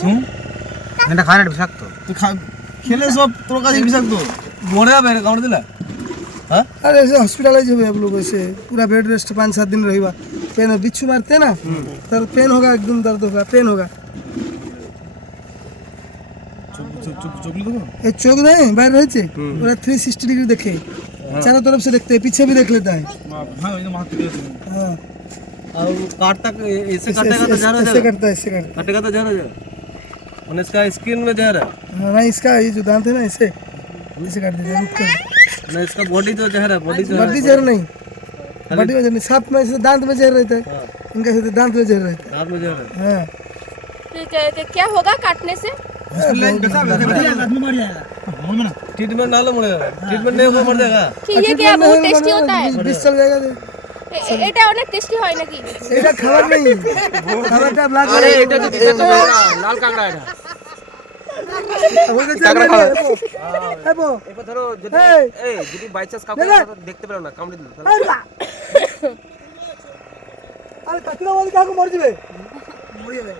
শুন এটা খায় না বিষাক্ত তুই খেলে সব তোর কাছে বিষাক্ত মরে যাবে এটা কামড় দিলা हाँ अरे ऐसे हॉस्पिटलाइज हुए आप लोग ऐसे पूरा बेड रेस्ट 5-7 दिन रहेगा पेन बिच्छू मारते ना तर पेन होगा एकदम दर्द होगा पेन होगा चुगली तो ये चौक नहीं बाहर रहे थे पूरा 360 डिग्री देखे चारों तरफ से देखते हैं पीछे भी देख लेता है हाँ ये मार के हाँ और काटता ऐसे काटेगा तो जहर हो ऐसे जाएगा करता है ऐसे करता काटेगा तो जहर हो जाएगा और इसका स्किन में जहर है है हाँ नहीं इसका ये जो दांत है ना ऐसे ऐसे काट देते हैं रुक कर ना इसका बॉडी जो जहर है बॉडी जो बड्डी जहर नहीं बड्डी में जहर नहीं सांप में ऐसे दांत में जहर रहता है इनका ऐसे दांत में जहर रहता हाथ में जहर है है हाँ तो क्या होगा काटने से? ट्रीटमेंट ना लो मरेगा ट्रीटमेंट नहीं होगा मर जाएगा कि ये क्या बहुत टेस्टी होता है? বিষ চলে जाएगा এটা অনেক টেস্টি হয় নাকি? এটা খাবার নেই খাবারটা ব্ল্যাক আরে এটা তো দিতে হবে না লাল কাঁকড়া এটা কাঁকড়া খাওয়া হ্যাঁ এবার ধরো যদি এই যদি বাই চান্স কাউকে দেখতে পেলো না কামড়ে দিল তাহলে আরে কাকিরা বলে কাকু মরে যাবে মরে যাবে